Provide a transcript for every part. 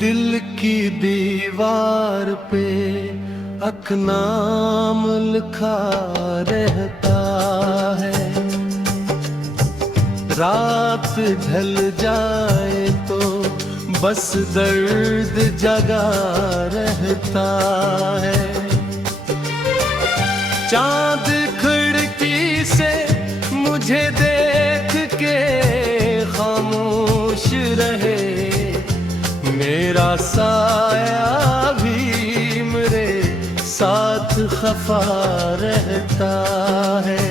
दिल की दीवार पे अकनाम लिखा रहता है। रात ढल जाए तो बस दर्द जगा रहता है। चांद खिड़की से मुझे देख के खामोश रहे, मेरा साया भी मेरे साथ खफा रहता है।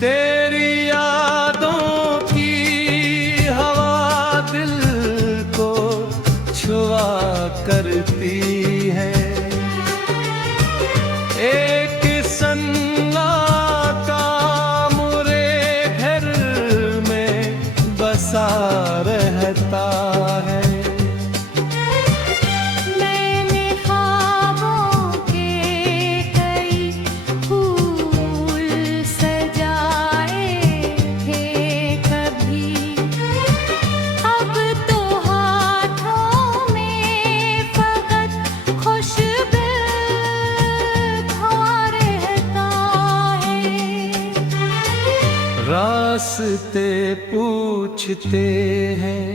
तेरी यादों की हवा दिल को छुआ करती है। एक सन्नाटा मुरे घर में बसा रहता है। रास्ते पूछते हैं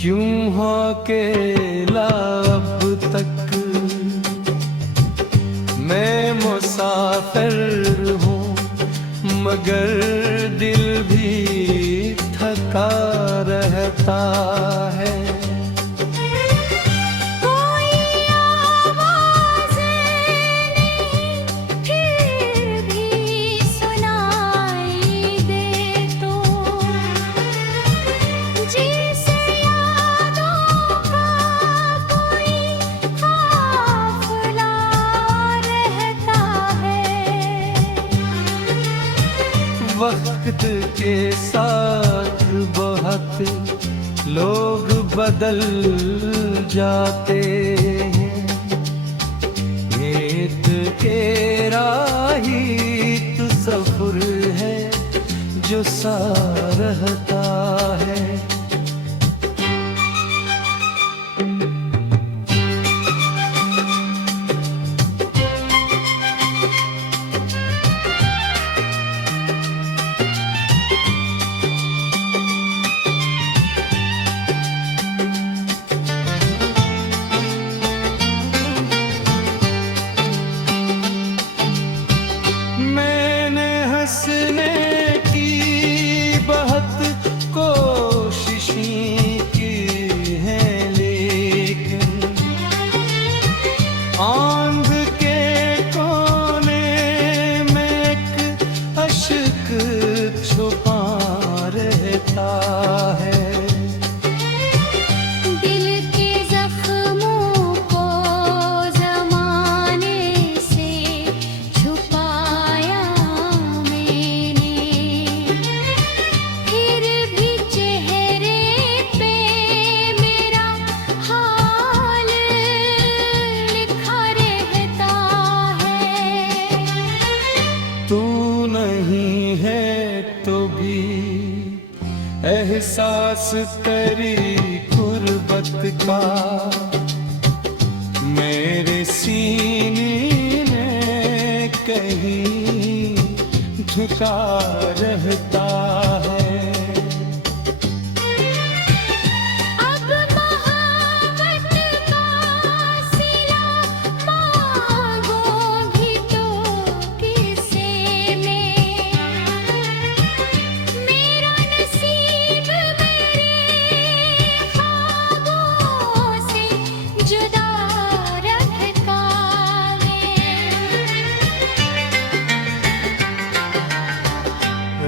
क्यों हो अकेला अब तक। मैं मुसाफिर हूँ मगर दिल भी थका रहता है। वक्त के साथ बहुत लोग बदल जाते हैं। नीत के राही सफर है जो सा रहता है। हंसने की बहुत कोशिशें की हैं लेकिन आंध के कोने में एक अश्क छुपा रहता है। तू नहीं है तो भी एहसास तेरी गुर्बत का मेरे सीने में कहीं झुका रहता है।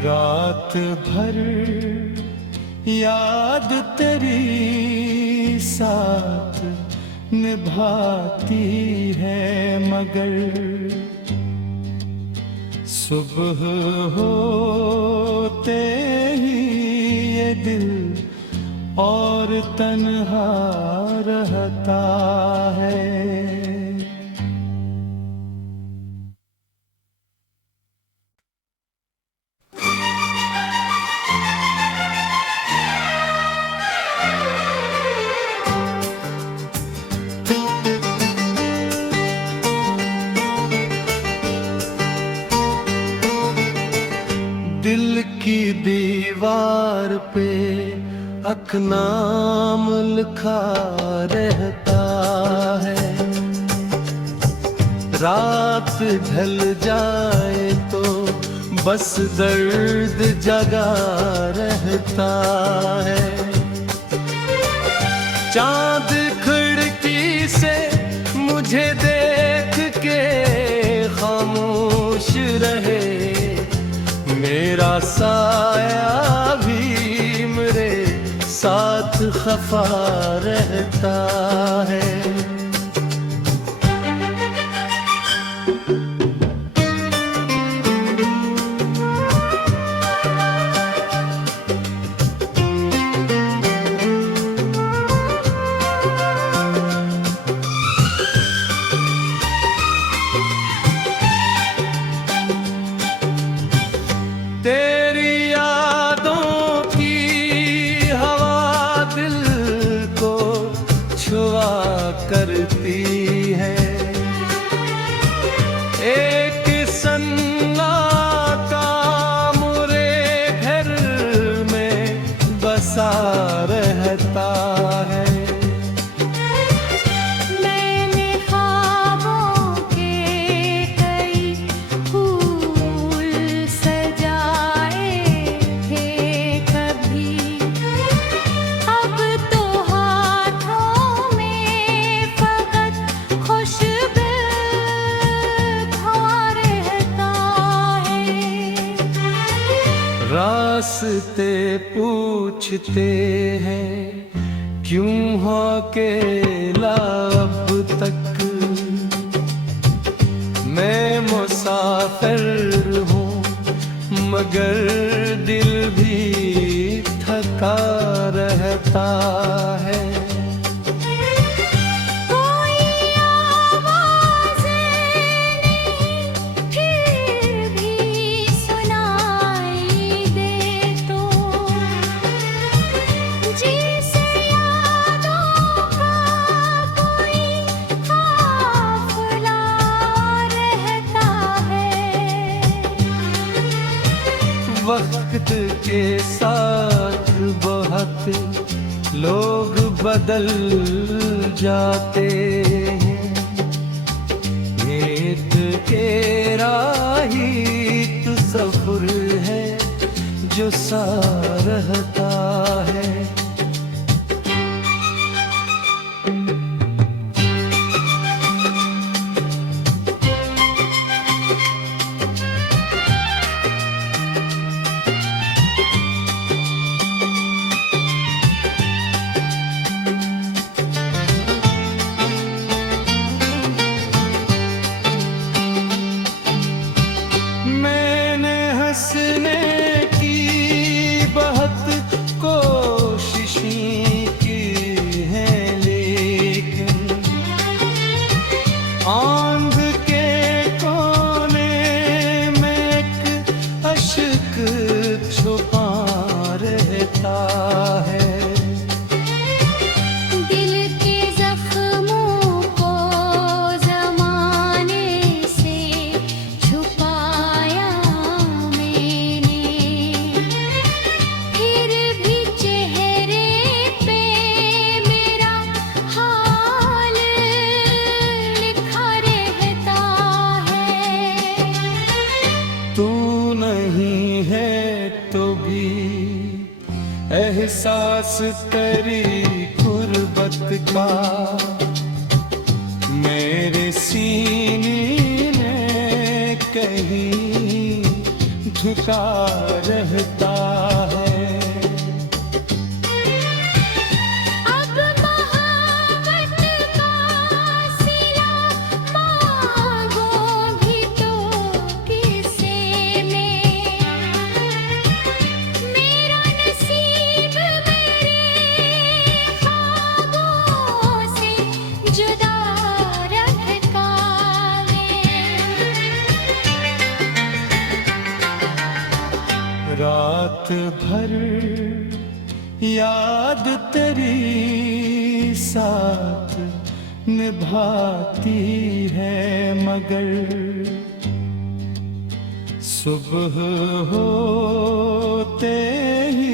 रात भर याद तेरी साथ निभाती है मगर सुबह होते ही ये दिल और तन्हा रहता है। दिल की दीवार पे अकनाम लिखा रहता है। रात ढल जाए तो बस दर्द जगा रहता है। चांद खिड़की से मुझे देख के खामोश रहे, मेरा साया भी मेरे साथ खफा रहता है। तेरी यादों की हवा दिल को छुआ करती है। एक सन्नाटा मुरे घर में बसा रहता है। रास्ते पूछते हैं क्यों हो अकेला अब तक। मैं मुसाफिर हूँ मगर दिल भी थका रहता है। वक्त के साथ बहुत लोग बदल जाते हैं। एक के राही तो सफर है जो सा रहता है। मैंने हंसने की बहुत कोशिशें की हैं, लेकिन आंध के कोने में एक अश्क छुपा रहता है। तू नहीं है तो भी एहसास तेरी गुर्बत का मेरे सीने में कहीं झुका रहता है। मांगो भी तो किसे रात भर याद तेरी साथ निभाती है, मगर सुबह होते ही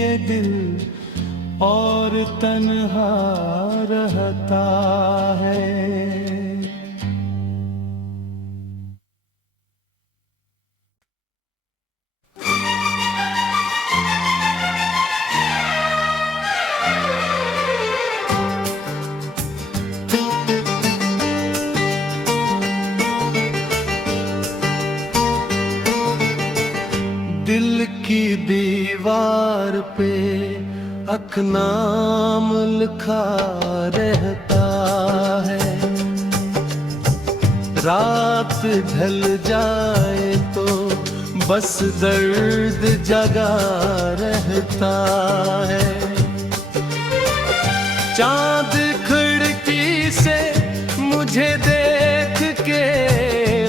ये दिल और तन्हा रहता है। दिल की दीवार पे नाम लिखा रहता है, रात ढल जाए तो बस दर्द जगा रहता है। चांद खिड़की से मुझे देख के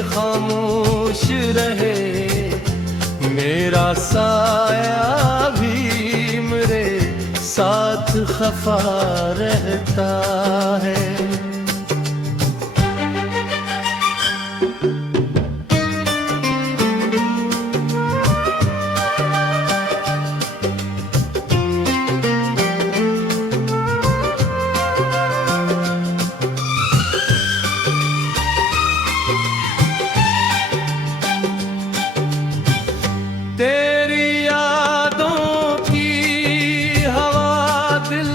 खामोश रहे, मेरा साया भी मेरे साथ खफा रहता है। तेरी यादों की हवा दिल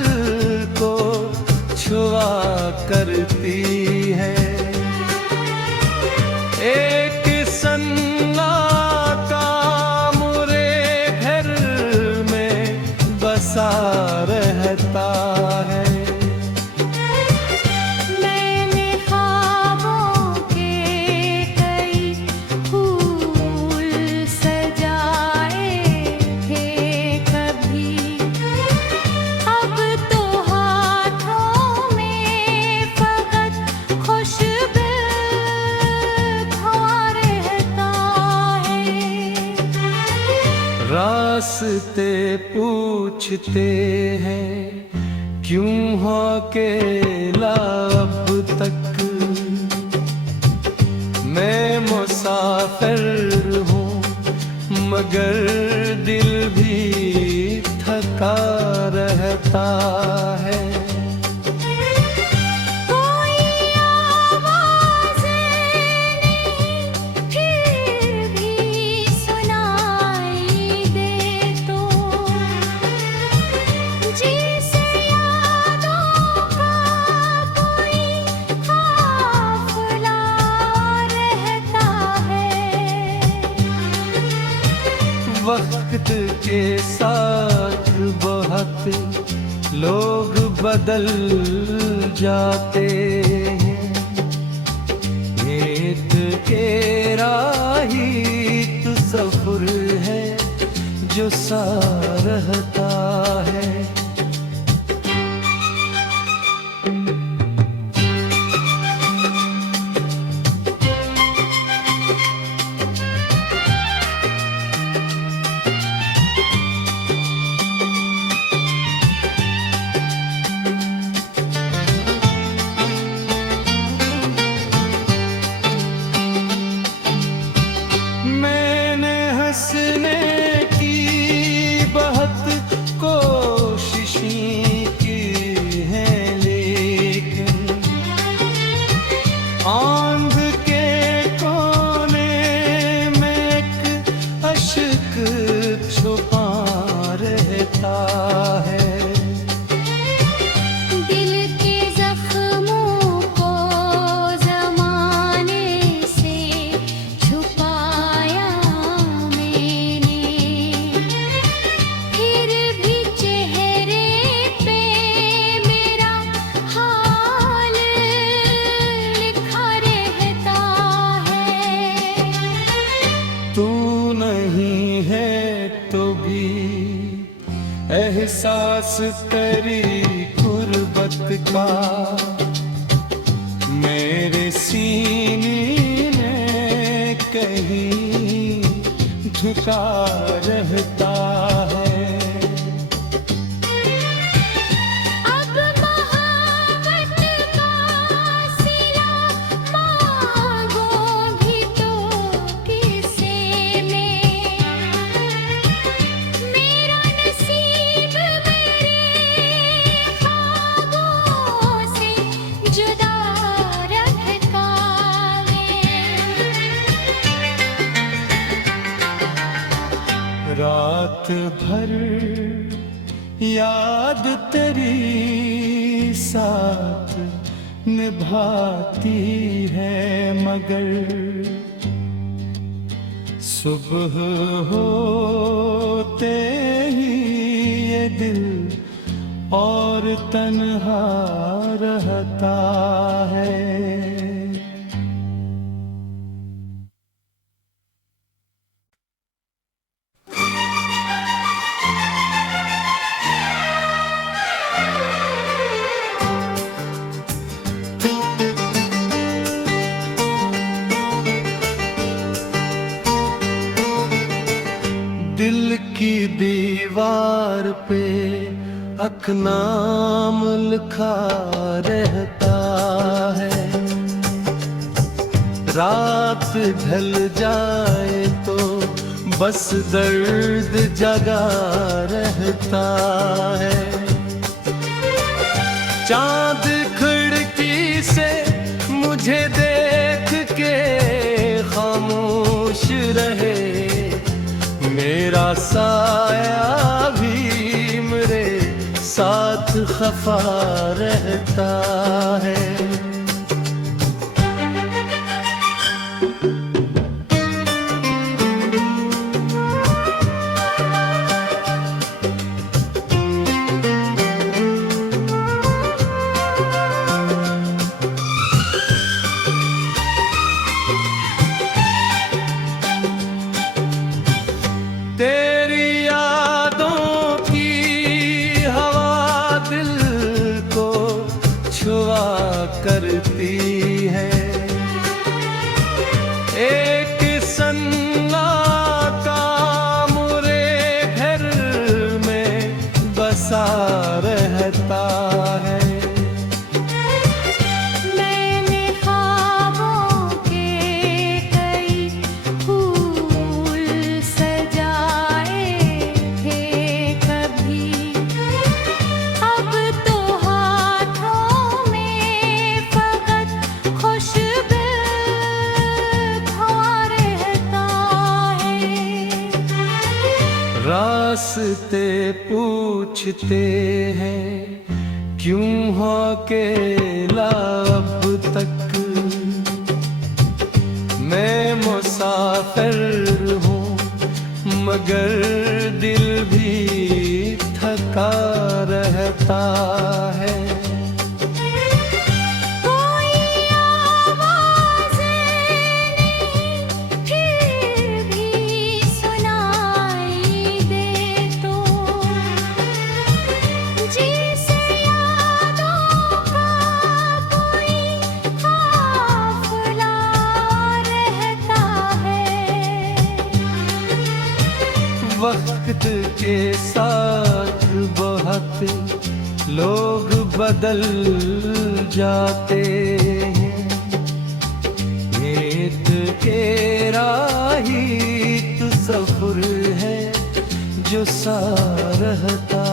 को छुआ करती है, एक सन्नाटा मुरे घर में बसा रहता है। रास्ते पूछते हैं क्यों हो अकेला अब तक, मैं मुसाफिर हूँ मगर दिल भी थका रहता है। वक्त के साथ बहुत लोग बदल जाते हैं, एक तेरा ही तसव्वुर है जो सा रहता है। हंसने की बहुत कोशिशें की हैं, लेकिन आंध के कोने में एक अश्क छुपा रहता है। तू नहीं है तो भी एहसास तेरी गुर्बत का मेरे सीने में कहीं झुका रहता है। अब मोहब्बत का सिला मांगो भी तो किसे में, मेरा नसीब मेरे ख्वाबों से जुदा रखता है। रात भर याद तेरी साथ निभाती है, मगर सुबह होते ही ये दिल और तन्हा रहता है। दिल की दीवार पे अख नाम लिखा रहता है। रात ढल जाए तो बस दर्द जगा रहता है। चांद खिड़की से मुझे देख के खामोश रहे, मेरा साया भी मेरे साथ खफा रहता है। तेरी यादों की हवा दिल को छुआ करती है। एक सन्नाटा मुरे घर में बसा रहता है। मैंने ख्वाबों के कई फूल सजाए थे कभी, अब तो हाथों में फकत खुशबू धुआं रहता है। रास्ते पूछते हैं क्यों हो अकेला अब तक, मैं मुसाफिर हूँ मगर दिल भी थका रहता है। कोई आवाज़ें नहीं फिर भी सुनाई दे तो, जिसे यादों का कोई काफ़िला रहता है। वक्त के साथ बहुत लोग बदल जाते हैं, नीत के राही तो सफर है जो सा रहता